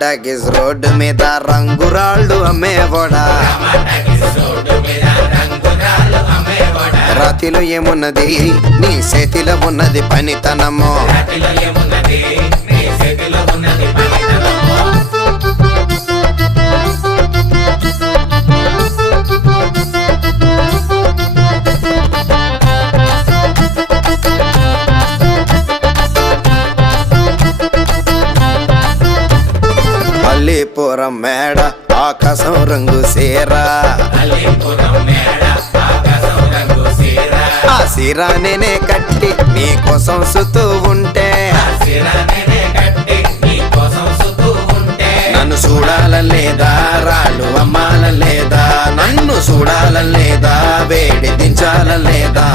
talkies road మీద రంగురాళ్ళు అమ్మేవాడా రాతిలో ఏమున్నది నీ చేతిలో ఉన్నది పనితనము అల్లీపురం మేడ ఆకాశం రంగు సీరా ఆ సీరా నేనే కట్టి నీకోసం సుతూ ఉంటే నన్ను చూడాల లేదా రాళ్ళు అమ్మాల లేదా నన్ను చూడాల లేదా వేడి దించాల లేదా